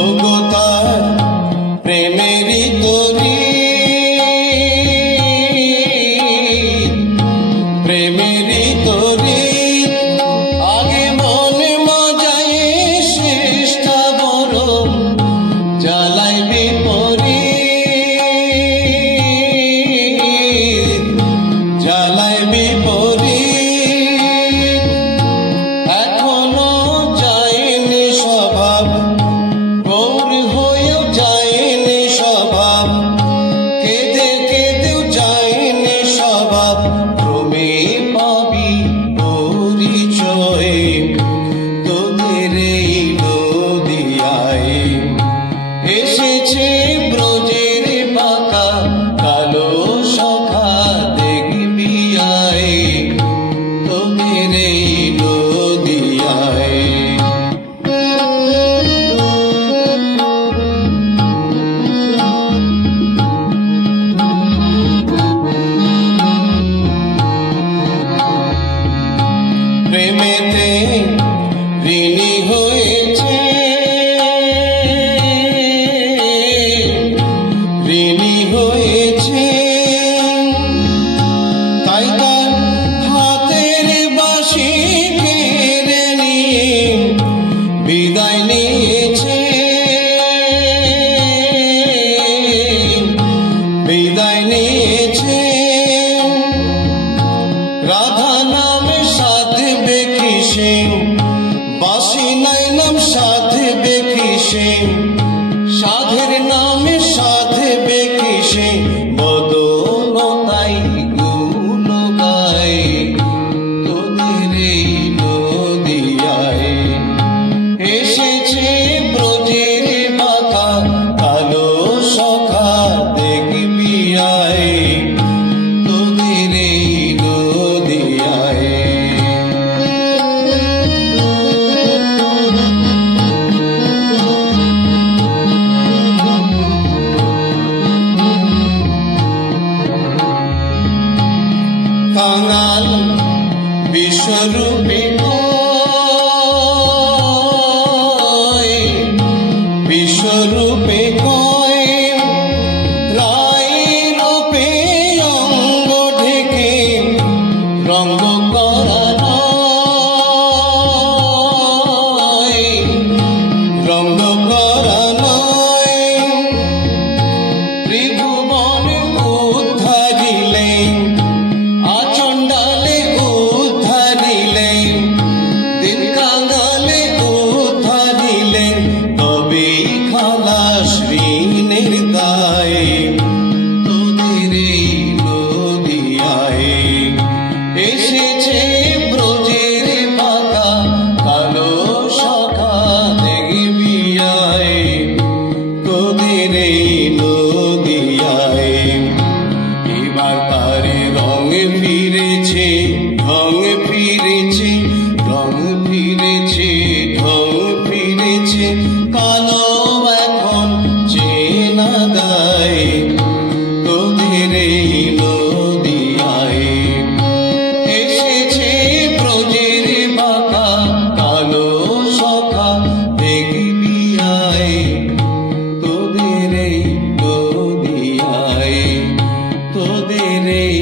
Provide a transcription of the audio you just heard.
ওগো তার প্রেমেরই তরি, প্রেমেরই তরি। আগে মনে মজায় শেষটা বড় জ্বালাই বিপরীত, জ্বালাই বিপরীত। এখনো যায়নি স্বভাব, গৌর হয়েও যায়নি স্বভাব, কেঁদে কেঁদেও যায়নি স্বভাব। ক্রমে পাবি পরিচয় তোদের এই নদিয়ায়। এসেছে ব্রজের বাঁকা কালো সখা, দেখবি আয় তোদের এই নদিয়ায়। প্রেমেতে ঋণী হয়েছে, ঋণী হয়েছে, তাই তার হাতের বাঁশি কেড়ে নিয়ে বিদায় নিয়েছে, বিদায় নিয়েছে। রাধা নামে সাধবে কিসে, বাঁশি নাই নাম সাধবে কিসে, সাধের নামে সাধবে কিসে। বদনতাই গুণ গায় তোদের এই নদিয়ায়। এসেছে ব্রজের বাঁকা কালো সখা, দেখবি আয় তোদের এই নদিয়ায়। কাঙাল বিশ্বরূপে কয়, বিশ্বরূপে কয়, রায় রূপে অঙ্গ ঢেকে রঙ্গ করা নয়, রঙ্গ করা নয়। ত্রিভুবন উদ্ধারিলে, আচণ্ডালে উদ্ধারিলে, দিন কাঙালে উদ্ধারিলে, তবেই খালাস ঋণের দায় তোদের এই নদিয়ায়। এসেছে ব্রজের বাঁকা কালো সখা, দেখবি আয় তোদের এই নদিয়ায়। এবার তার রং ফিরেছে, ঢং ফিরেছে, রং ফিরেছে, ঢং ফিরেছে। কালো এখন চেনা দায় তোদের এই নদিয়ায়। এসেছে ব্রজের বাঁকা কালো সখা, দেখবি আয় তোদের এই নদিয়ায়, তোদের এই